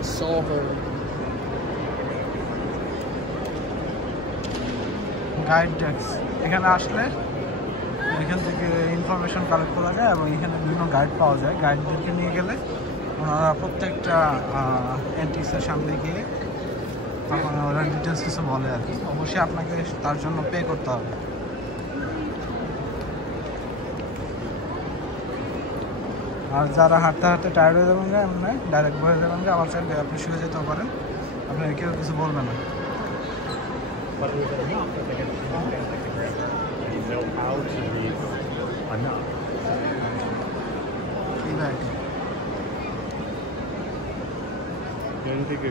I saw her. Guide tax এখানে আসলে এখান থেকে ইনফরমেশন কালেক্ট করা যায় এবং এখানে বিভিন্ন গাইড পাওয়া যায়। গাইডদেরকে নিয়ে গেলে ওনারা প্রত্যেকটা এন্ট্রিসের সামনে গিয়ে তখন ওরা ডিটেলস কিছু বলে আর কি। অবশ্যই আপনাকে তার জন্য পে করতে হবে। আর যারা হাঁটতে হাঁটতে টায়ার্ড হয়ে যাবেন এমনি ডাইরেক্ট বয়ে যাবেন আবার চাইলে আপনি শুয়ে যেতেও পারেন, আপনার কেউ কিছু বলবে না। But with enough that they can you know how to read enough. কি ভাই Yo no sé qué